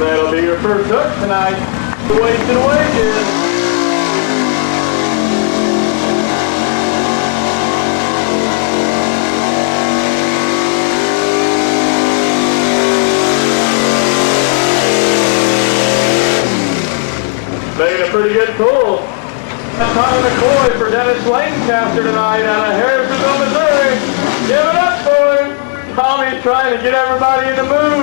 That'll be your first hook tonight. The weights and wages. Making a pretty good pull. Tommy McCoy for Dennis Lancaster tonight out of Harrisonville, Missouri. Give it up for him. Tommy's trying to get everybody in the mood.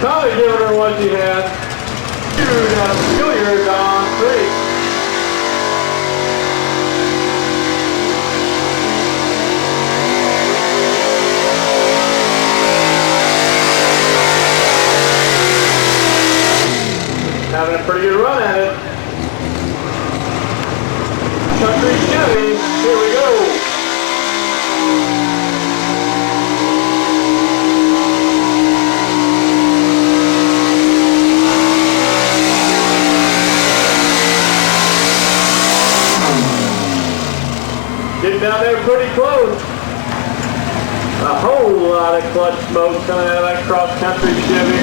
Tommy giving her what she had. Dude, out of Hilliard on 3. Having a pretty good run at it. Country Chevy, here we go. Getting down there pretty close. A whole lot of clutch smoke coming out of that cross-country Chevy.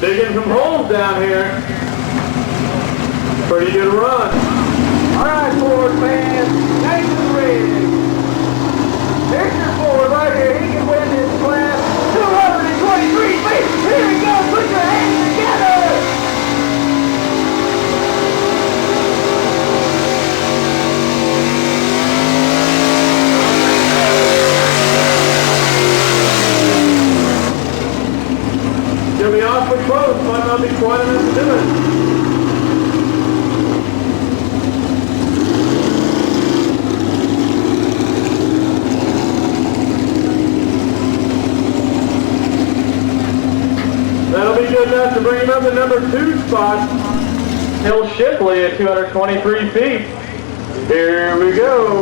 Digging some holes down here. Pretty good run. All right, Ford fans, nice and red. Here's your Ford right here. He can win this class. 223 feet. Here we go. Put your hands together. You'll be awfully close, might not be quite enough to do it. That'll be good enough to bring him up to number 2 spot. Hill Shipley at 223 feet. Here we go.